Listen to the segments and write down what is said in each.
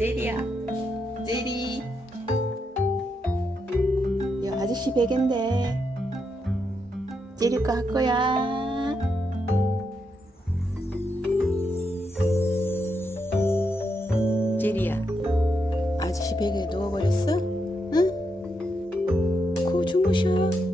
제리야. 제리. 야 아저씨 베개인데. 제리 거할 거야. 제리야. 아저씨 베개에 누워버렸어? 응? 고 주무셔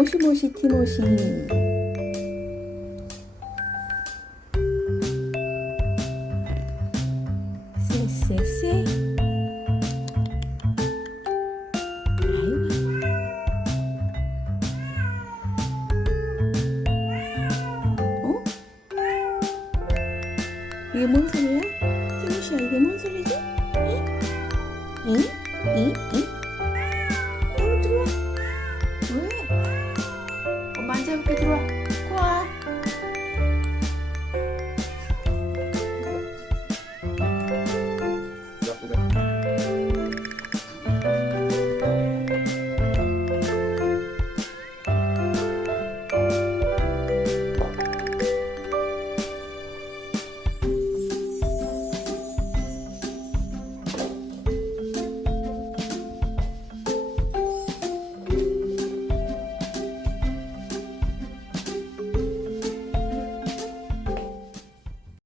모시모시 티모시 어? 이게 뭔 소리야? 티모시야 이게 뭔 소리지? 응? 응? 응? 응?